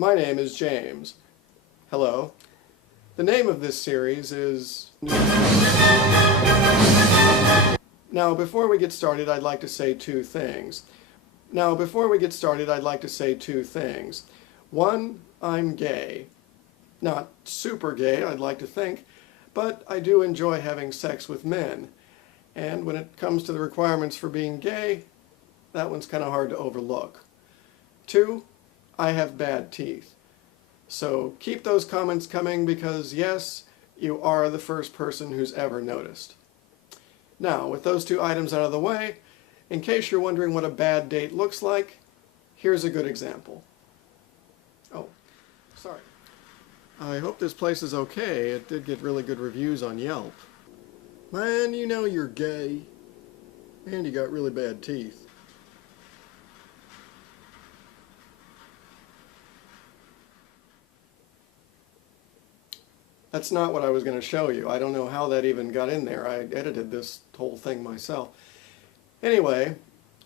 My name is James. Hello. The name of this series is... Now, before we get started, I'd like to say two things. One, I'm gay. Not super gay, I'd like to think, but I do enjoy having sex with men. And when it comes to the requirements for being gay, that one's kind of hard to overlook. Two, I have bad teeth. So keep those comments coming because, yes, you are the first person who's ever noticed. Now, with those two items out of the way, in case you're wondering what a bad date looks like, here's a good example. Oh, sorry. I hope this place is okay. It did get really good reviews on Yelp. Man, you know you're gay. And you got really bad teeth. That's not what I was going to show you. I don't know how that even got in there. I edited this whole thing myself. Anyway,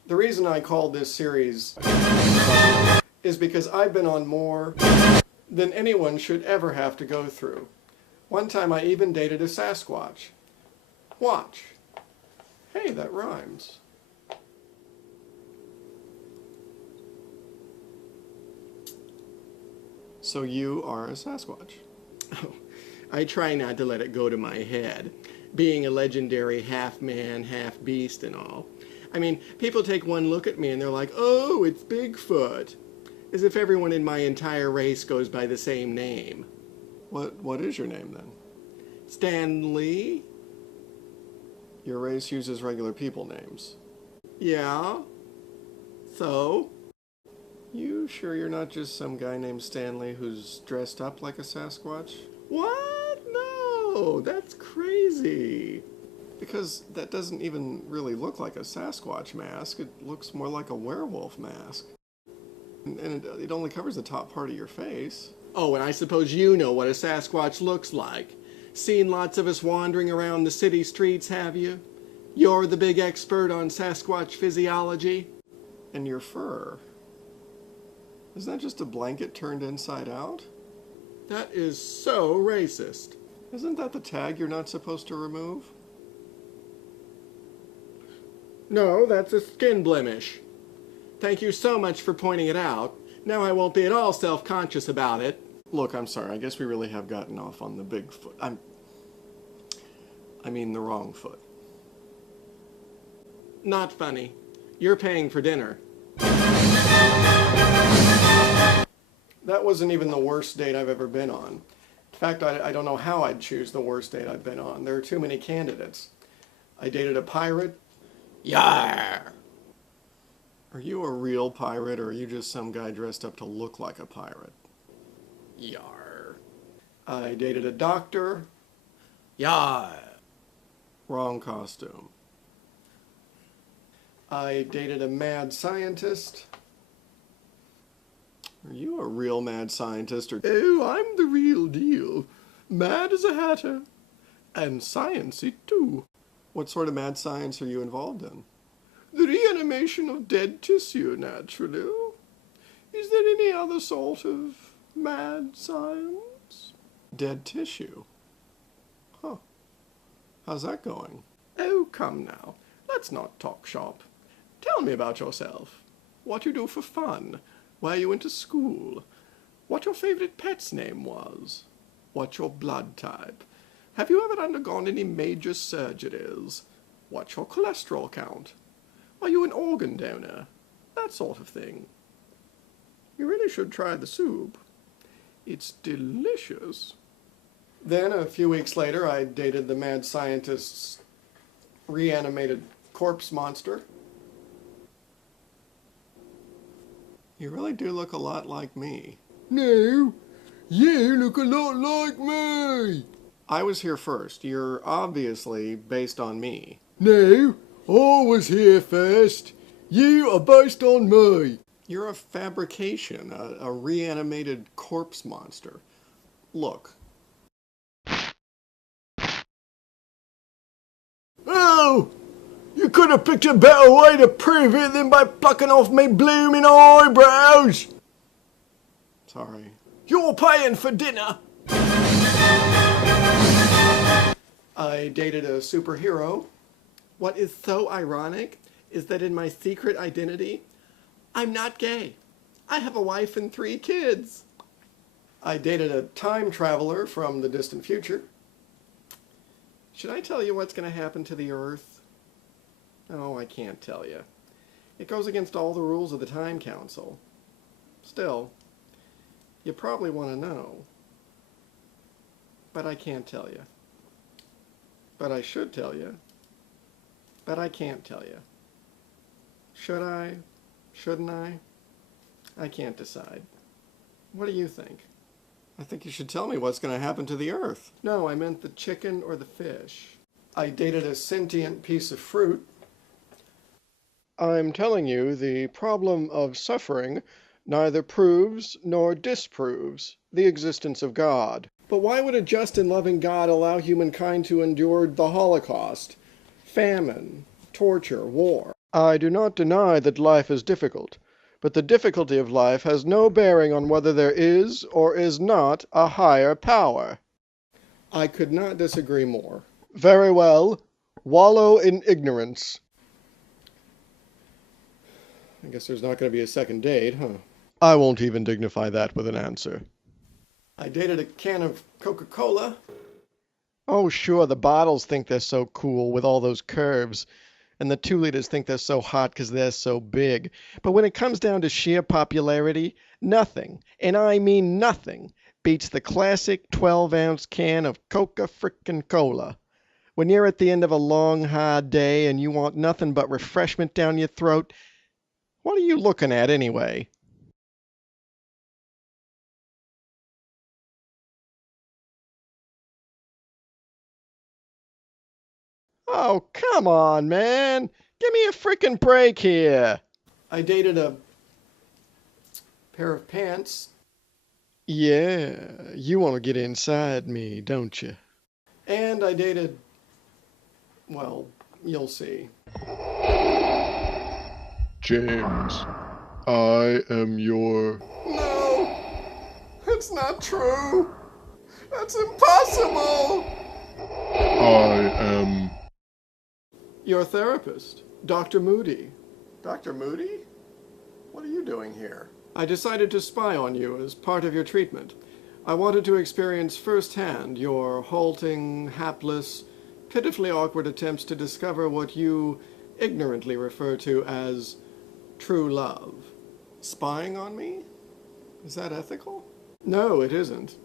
the reason I called this series is because I've been on more than anyone should ever have to go through. One time I even dated a Sasquatch. Watch. Hey, that rhymes. So you are a Sasquatch. Oh, I try not to let it go to my head, being a legendary half-man, half-beast and all. I mean, people take one look at me and they're like, oh, it's Bigfoot. As if everyone in my entire race goes by the same name. What is your name then? Stanley. Your race uses regular people names. Yeah? So? You sure you're not just some guy named Stanley who's dressed up like a Sasquatch? What? No, that's crazy. Because that doesn't even really look like a Sasquatch mask. It looks more like a werewolf mask. And it only covers the top part of your face. Oh, and I suppose you know what a Sasquatch looks like. Seen lots of us wandering around the city streets, have you? You're the big expert on Sasquatch physiology. And your fur. Isn't that just a blanket turned inside out? That is so racist. Isn't that the tag you're not supposed to remove? No, that's a skin blemish. Thank you so much for pointing it out. Now I won't be at all self-conscious about it. Look, I'm sorry. I guess we really have gotten off on the big foot. I mean the wrong foot. Not funny. You're paying for dinner. That wasn't even the worst date I've ever been on. In fact, I don't know how I'd choose the worst date I've been on. There are too many candidates. I dated a pirate. Yar! Are you a real pirate, or are you just some guy dressed up to look like a pirate? Yar. I dated a doctor. Yar. Wrong costume. I dated a mad scientist. Are you a real mad scientist, or... Oh, I'm the real deal. Mad as a hatter. And sciencey, too. What sort of mad science are you involved in? The reanimation of dead tissue, naturally. Is there any other sort of mad science? Dead tissue? Huh. How's that going? Oh, come now. Let's not talk shop. Tell me about yourself. What you do for fun. Where you went to school. What your favorite pet's name was. What your blood type. Have you ever undergone any major surgeries? What's your cholesterol count? Are you an organ donor? That sort of thing. You really should try the soup. It's delicious. Then, a few weeks later, I dated the mad scientist's reanimated corpse monster. You really do look a lot like me. No, you look a lot like me. I was here first. You're obviously based on me. No, I was here first. You are based on me. You're a fabrication, a reanimated corpse monster. Look. Oh! You could have picked a better way to prove it than by plucking off me blooming eyebrows. Sorry. You're paying for dinner! I dated a superhero. What is so ironic is that in my secret identity, I'm not gay. I have a wife and 3 kids. I dated a time traveler from the distant future. Should I tell you what's going to happen to the Earth? Oh, I can't tell you. It goes against all the rules of the Time Council. Still, you probably want to know. But I can't tell you. But I should tell you. But I can't tell you. Should I? Shouldn't I? I can't decide. What do you think? I think you should tell me what's going to happen to the Earth. No, I meant the chicken or the fish. I dated a sentient piece of fruit. I'm telling you, the problem of suffering neither proves nor disproves the existence of God. But why would a just and loving God allow humankind to endure the Holocaust, famine, torture, war? I do not deny that life is difficult, but the difficulty of life has no bearing on whether there is or is not a higher power. I could not disagree more. Very well. Wallow in ignorance. I guess there's not going to be a second date, huh? I won't even dignify that with an answer. I dated a can of Coca-Cola. Oh, sure, the bottles think they're so cool with all those curves. And the 2 liters think they're so hot because they're so big. But when it comes down to sheer popularity, nothing, and I mean nothing, beats the classic 12-ounce can of Coca-Frickin-Cola. When you're at the end of a long, hard day and you want nothing but refreshment down your throat, what are you looking at anyway? Oh, come on, man. Give me a frickin' break here. I dated a pair of pants. Yeah, you want to get inside me, don't you? And I dated, well, you'll see. James, I am your... No, it's not true. That's impossible. I am... Your therapist, Dr. Moody. Dr. Moody? What are you doing here? I decided to spy on you as part of your treatment. I wanted to experience firsthand your halting, hapless, pitifully awkward attempts to discover what you ignorantly refer to as true love. Spying on me? Is that ethical? No, it isn't.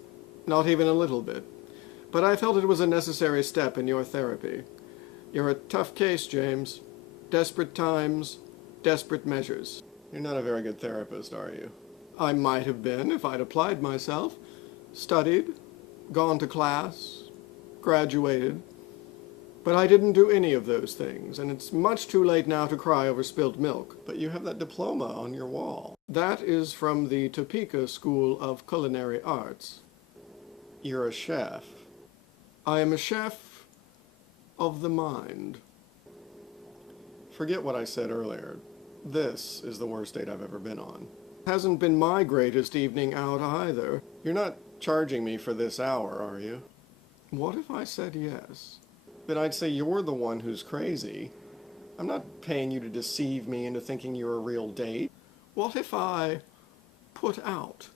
Not even a little bit. But I felt it was a necessary step in your therapy. You're a tough case, James. Desperate times, desperate measures. You're not a very good therapist, are you? I might have been if I'd applied myself, studied, gone to class, graduated. But I didn't do any of those things, and it's much too late now to cry over spilled milk. But you have that diploma on your wall. That is from the Topeka School of Culinary Arts. You're a chef. I am a chef of the mind. Forget what I said earlier. This is the worst date I've ever been on. Hasn't been my greatest evening out either. You're not charging me for this hour, are you? What if I said yes? Then I'd say you're the one who's crazy. I'm not paying you to deceive me into thinking you're a real date. What if I put out?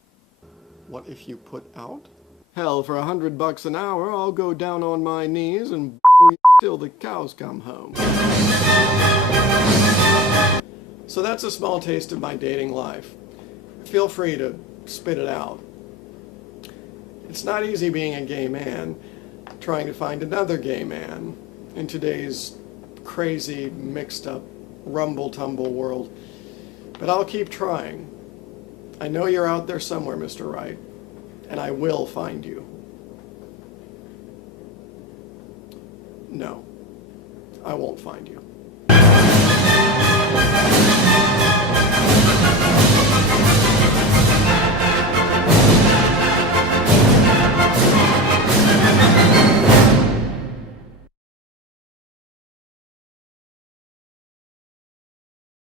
What if you put out? Hell, for $100 an hour, I'll go down on my knees and you till the cows come home. So that's a small taste of my dating life. Feel free to spit it out. It's not easy being a gay man, trying to find another gay man in today's crazy, mixed-up, rumble-tumble world. But I'll keep trying. I know you're out there somewhere, Mr. Wright, and I will find you. No, I won't find you.